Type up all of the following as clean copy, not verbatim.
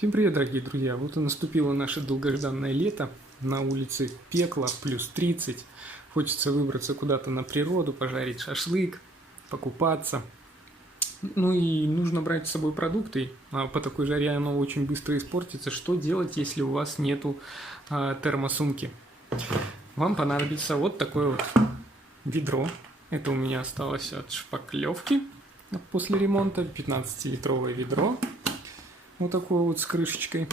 Всем привет, дорогие друзья! Вот и наступило наше долгожданное лето. На улице пекло, плюс 30. Хочется выбраться куда-то на природу, пожарить шашлык, покупаться. Ну и нужно брать с собой продукты. А по такой жаре оно очень быстро испортится. Что делать, если у вас нету термосумки? Вам понадобится вот такое вот ведро. Это у меня осталось от шпаклевки после ремонта. 15-литровое ведро. Вот такое вот с крышечкой.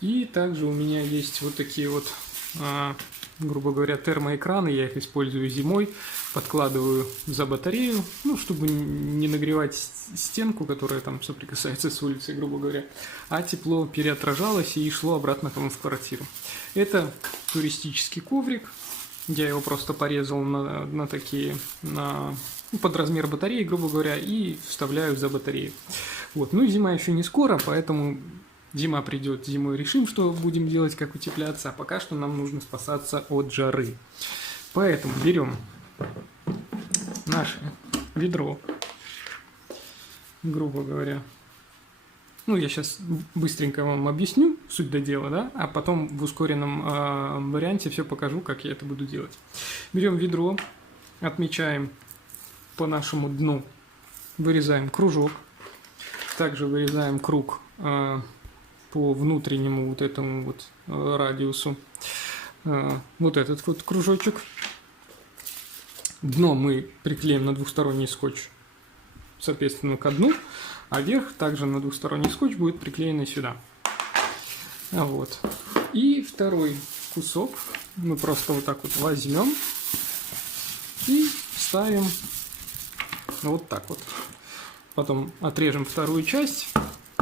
И также у меня есть вот такие вот, грубо говоря, термоэкраны. Я их использую зимой. Подкладываю за батарею, ну, чтобы не нагревать стенку, которая там соприкасается с улицей, грубо говоря. А тепло переотражалось и шло обратно к вам в квартиру. Это туристический коврик. Я его просто порезал на такие, под размер батареи, грубо говоря, и вставляю за батарею. Вот. Ну, зима еще не скоро, поэтому зима придет, зимой решим, что будем делать, как утепляться, а пока что нам нужно спасаться от жары. Поэтому берем наше ведро, грубо говоря. Ну, я сейчас быстренько вам объясню суть до дела, да, а потом в ускоренном варианте все покажу, как я это буду делать. Берем ведро, отмечаем по нашему дну, вырезаем кружок, также вырезаем круг по внутреннему вот этому вот радиусу, вот этот вот кружочек. Дно мы приклеим на двухсторонний скотч, соответственно, ко дну, а верх также на двухсторонний скотч будет приклеен сюда. Вот. И второй кусок мы просто вот так вот возьмем и ставим вот так вот. Потом отрежем вторую часть.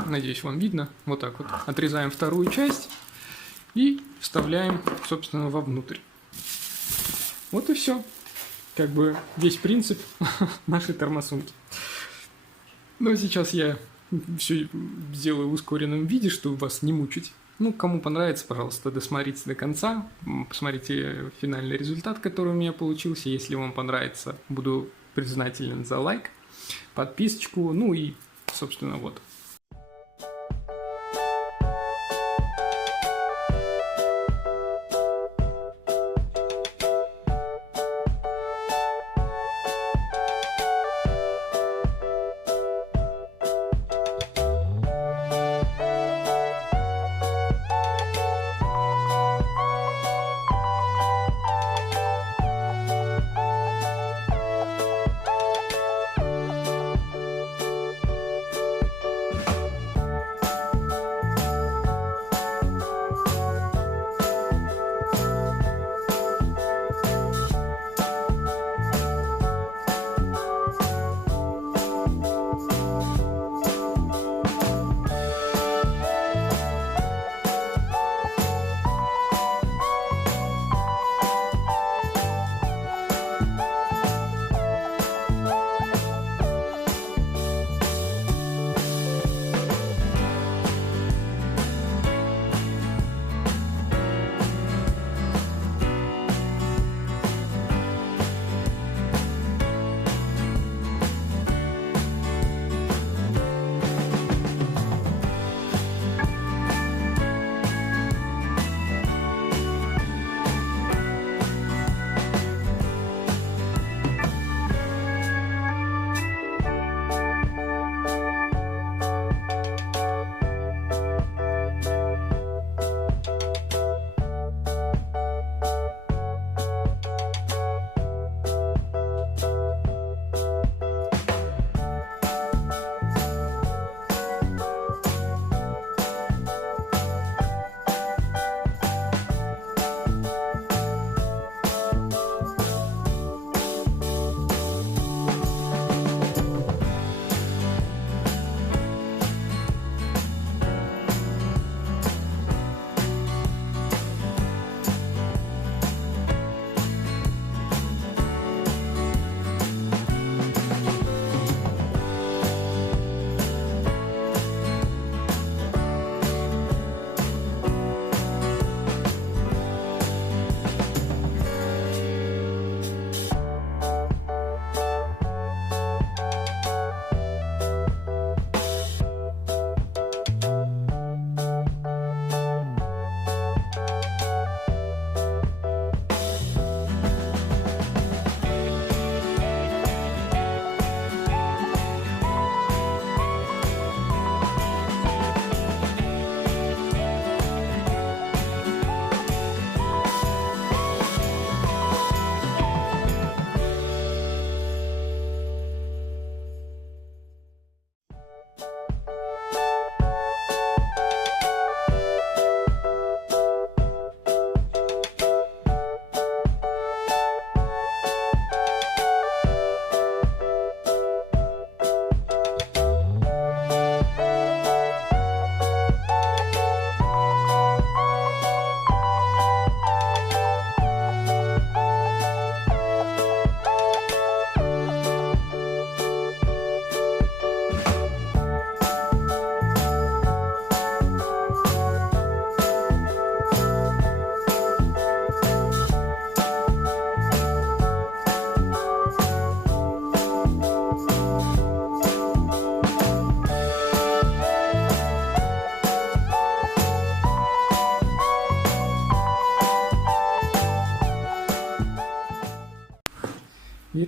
Надеюсь, вам видно. Вот так вот. Отрезаем вторую часть и вставляем, собственно, вовнутрь. Вот и все. Как бы весь принцип нашей термосумки. Но сейчас я все сделаю в ускоренном виде, чтобы вас не мучить. Ну, кому понравится, пожалуйста, досмотрите до конца. Посмотрите финальный результат, который у меня получился. Если вам понравится, буду признателен за лайк, подписочку, ну и, собственно, вот.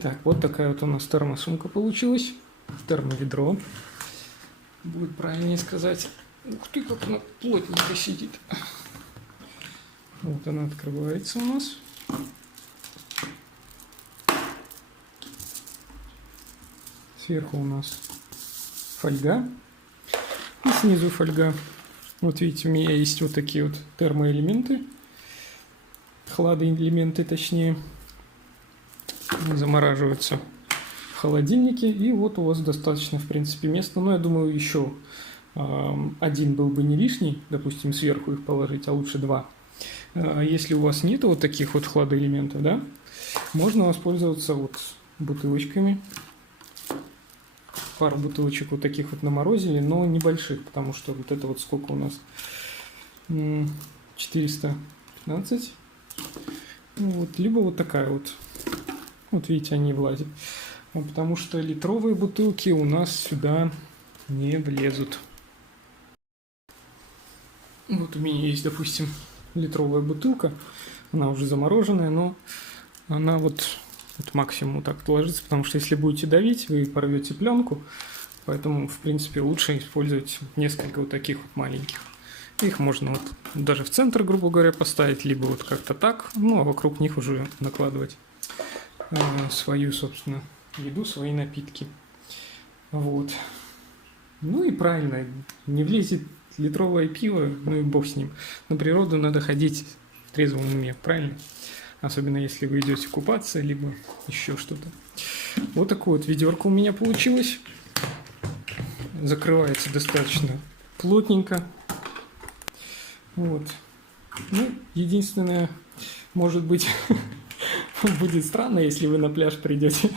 Итак, вот такая вот у нас термосумка получилась. Термоведро. Будет правильнее сказать. Ух ты, как она плотненько сидит. Вот она открывается у нас. Сверху у нас фольга. И снизу фольга. Вот видите, у меня есть вот такие вот термоэлементы. Хладоэлементы, точнее. Замораживаются в холодильнике. И вот у вас достаточно, в принципе, места. Но я думаю, еще один был бы не лишний. Допустим, сверху их положить, а лучше два. Если у вас нет вот таких вот хладоэлементов, да, можно воспользоваться вот бутылочками. Пару бутылочек вот таких вот наморозили, но небольших, потому что вот это вот сколько у нас? 415. Ну, вот, либо вот такая вот. Вот видите, они влазят. Потому что литровые бутылки у нас сюда не влезут. Вот у меня есть, допустим, литровая бутылка. Она уже замороженная, но она вот максимум вот так ложится, потому что если будете давить, вы порвете пленку. Поэтому, в принципе, лучше использовать несколько вот таких вот маленьких. Их можно вот даже в центр, грубо говоря, поставить, либо вот как-то так, ну, а вокруг них уже накладывать свою, собственно, еду, свои напитки. Вот. Ну и правильно, не влезет литровое пиво, ну и бог с ним. На природу надо ходить в трезвом уме, правильно? Особенно если вы идете купаться, либо еще что-то. Вот такое вот ведерко у меня получилось. Закрывается достаточно плотненько. Вот. Ну, единственное, может быть, будет странно, если вы на пляж придете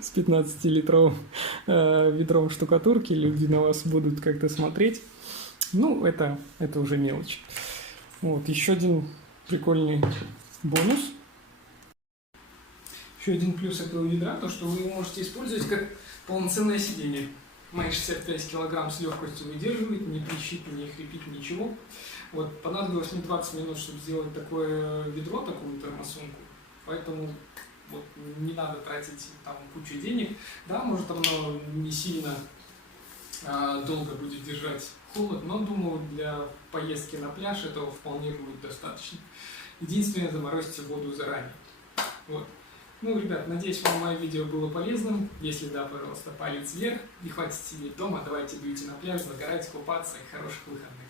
с 15-литровым ведром штукатурки, люди на вас будут как-то смотреть. Ну, это уже мелочь. Вот, еще один прикольный бонус. Еще один плюс этого ведра, то что вы его можете использовать как полноценное сиденье. Мои 65 килограмм с легкостью выдерживает, не трещит, не хрипит, ничего. Вот, понадобилось мне 20 минут, чтобы сделать такое ведро, такую термосумку. Поэтому вот, не надо тратить там кучу денег. Да, может оно не сильно долго будет держать холод, но думаю, для поездки на пляж этого вполне будет достаточно. Единственное, заморозьте воду заранее. Вот. Ну, ребят, надеюсь, вам мое видео было полезным. Если да, пожалуйста, палец вверх. Не хватит сидеть дома, давайте дуйте на пляж, загорайте, купаться и хороших выходных.